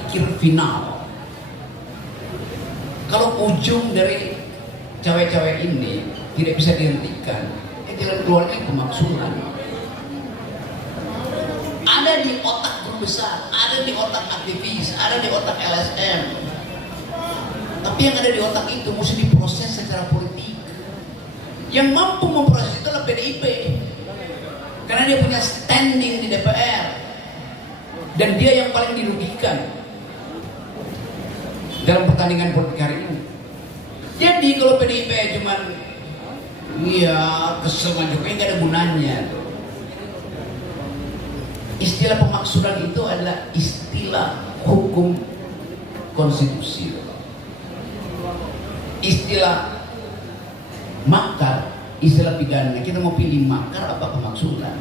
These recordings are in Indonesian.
berpikir final. Kalau ujung dari cawe-cawe ini tidak bisa dihentikan, jalan keluarnya pemaksulan. Ada di otak grup besar, ada di otak aktivis, ada di otak LSM. Tapi yang ada di otak itu mesti diproses secara politik. Yang mampu memproses itu adalah PDIP, karena dia punya standing di DPR dan dia yang paling dirugikan dalam pertandingan politik hari ini. Jadi kalau PDIP cuman kesel sama Jokowi, nggak ada gunanya. Istilah pemaksulan itu adalah istilah hukum konstitusi. Istilah makar, istilah pidana. Kita mau pilih makar apa pemaksulan?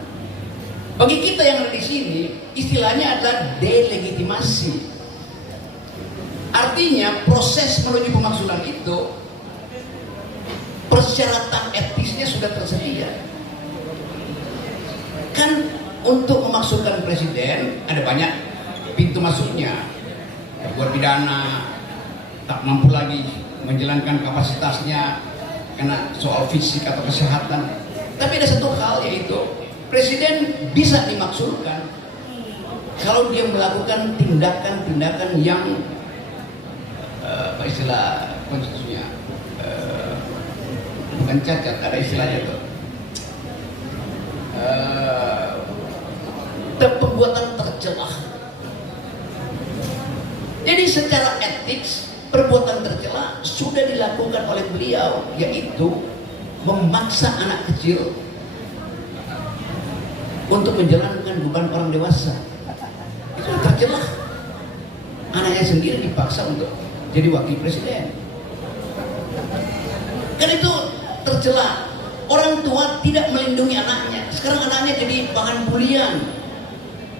Bagi kita yang ada di sini, istilahnya adalah delegitimasi. Artinya proses menuju pemaksulan itu persyaratan etisnya sudah tersedia. Kan untuk memaksulkan presiden ada banyak pintu masuknya. Perbuatan pidana, tak mampu lagi menjalankan kapasitasnya karena soal fisik atau kesehatan. Tapi ada satu hal, yaitu presiden bisa dimaksulkan kalau dia melakukan tindakan-tindakan yang apa istilah konstitusinya, bukan cacat, ada istilahnya tuh, perbuatan tercelah. Jadi secara etik perbuatan tercela sudah dilakukan oleh beliau, yaitu memaksa anak kecil untuk menjalankan beban orang dewasa. Itu tercela. Anaknya sendiri dipaksa untuk jadi wakil presiden. Kan itu tercela. Orang tua tidak melindungi anaknya. Sekarang anaknya jadi bahan bulian,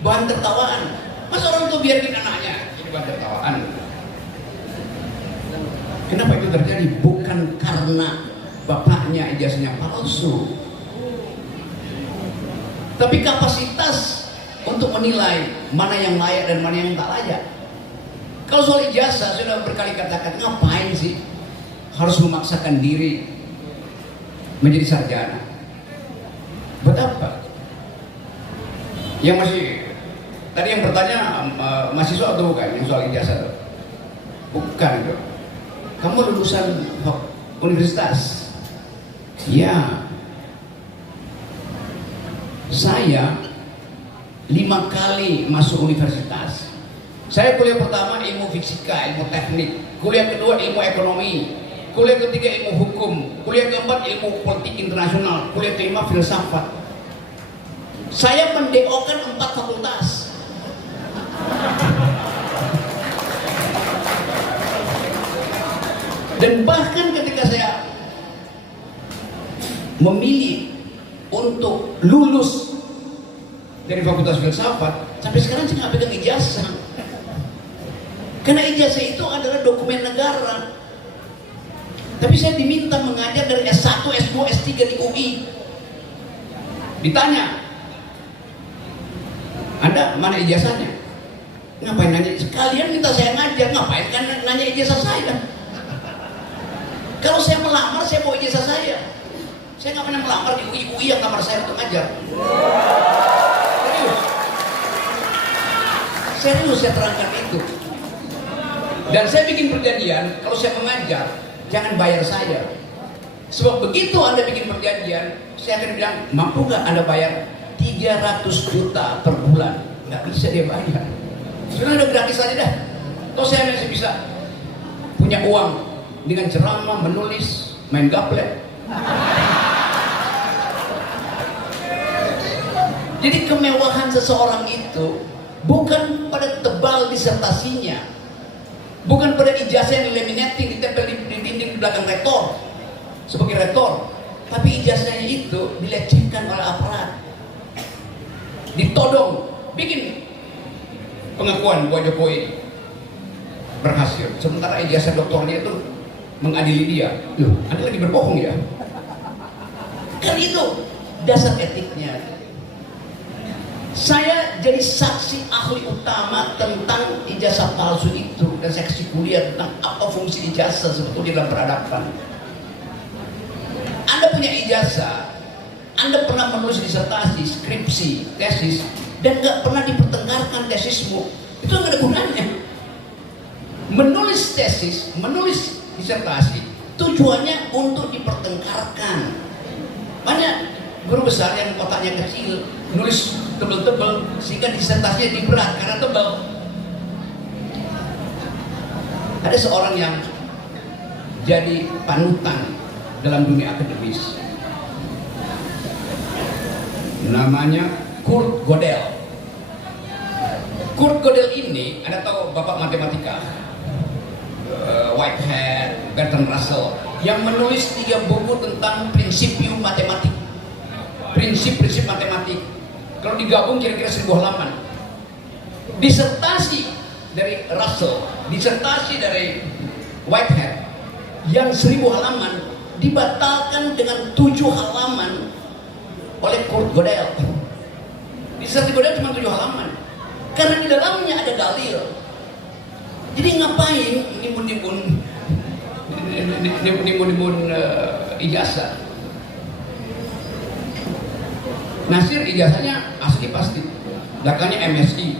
bahan tertawaan. Masa orang tua biarkan anaknya jadi bahan tertawaan? Kenapa itu terjadi? Bukan karena bapaknya ijazahnya palsu, tapi kapasitas untuk menilai mana yang layak dan mana yang tak layak. Kalau soal ijazah sudah berkali katakan, ngapain sih harus memaksakan diri menjadi sarjana? Buat apa? Yang masih tadi yang bertanya mahasiswa atau bukan yang soal ijazah? Bukan itu. Kamu lulusan universitas? Ya. Saya 5 kali masuk universitas. Saya kuliah pertama ilmu fisika, ilmu teknik. Kuliah kedua ilmu ekonomi. Kuliah ketiga ilmu hukum. Kuliah keempat ilmu politik internasional. Kuliah kelima filsafat. Saya mendeokan 4 fakultas. Dan bahkan ketika saya memilih untuk lulus dari fakultas filsafat, sampai sekarang saya nggak pegang ijazah. Karena ijazah itu adalah dokumen negara. Tapi saya diminta mengajar dari S1, S2, S3 di UI. Ditanya, Anda mana ijazahnya? Ngapain nanya? Sekalian minta saya ngajar, ngapain kan nanya ijazah saya? Kalau saya melamar, saya bawa ijazah saya. Saya nggak pernah melamar di UI yang kamar saya untuk ngajar. Serius saya terangkan itu. Dan saya bikin perjanjian, kalau saya mengajar, jangan bayar saya. Sebab begitu Anda bikin perjanjian, saya akan bilang, mampu nggak Anda bayar 300 juta per bulan? Nggak bisa dia bayar. Sudah ada gratis aja dah. Toh saya masih bisa punya uang dengan ceramah, menulis, main gaple. Jadi kemewahan seseorang itu bukan pada tebal disertasinya, bukan pada ijazah yang laminating ditempel di dinding di belakang rektor sebagai rektor, tapi ijazahnya itu dilecehkan oleh aparat, ditodong, bikin pengakuan bahwa Jokowi berhasil, sementara ijazah doktornya itu mengadili dia. Loh, Anda lagi berbohong ya? Kan itu dasar etiknya. Saya jadi saksi ahli utama tentang ijazah palsu itu, dan saya kasih kuliah tentang apa fungsi ijazah sebetulnya dalam peradaban. Anda punya ijazah, Anda pernah menulis disertasi, skripsi, tesis, dan nggak pernah dipertengkarkan tesismu, itu nggak ada gunanya. Menulis tesis, menulis disertasi, tujuannya untuk dipertengkarkan. Banyak guru besar yang otaknya kecil, nulis tebel-tebel sehingga disertasinya diberat karena tebel. Ada seorang yang jadi panutan dalam dunia akademis, namanya Kurt Gödel. Kurt Gödel ini, Anda tahu bapak matematika, Whitehead, Bertrand Russell, yang menulis 3 buku tentang Principium Mathematica, prinsip-prinsip matematik. Kalau digabung kira-kira 1000 halaman. Disertasi dari Russell, disertasi dari Whitehead yang 1000 halaman dibatalkan dengan 7 halaman oleh Kurt Gödel. Disertasi Gödel cuma 7 halaman karena di dalamnya ada dalil. Jadi ngapain nimbun-nimbun ijazah? Nasir ijazahnya asli pasti, belakangnya MSI,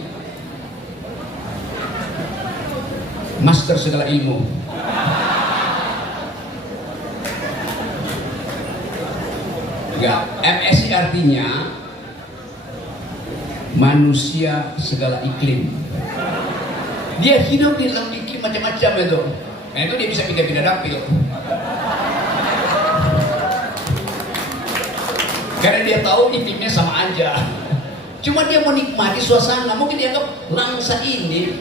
Master segala ilmu. Enggak, MSI artinya manusia segala iklim. Dia hidup di dalam iklim macam-macam itu. Nah itu dia bisa pindah-pindah dapil. Karena dia tahu iklimnya sama aja. Cuma dia menikmati suasana. Mungkin dia anggap langsa ini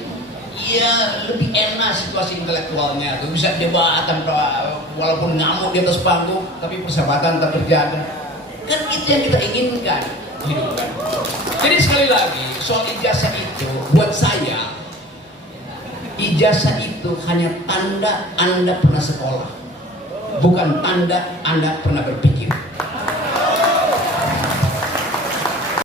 ya lebih enak situasi intelektualnya. Tuh bisa debat tanpa, walaupun ngamuk di atas panggung, tapi persahabatan tetap terjaga. Kan itu yang kita inginkan hidup kan. Jadi sekali lagi soal ijazah itu buat saya, ijazah itu hanya tanda Anda pernah sekolah, bukan tanda Anda pernah berpikir.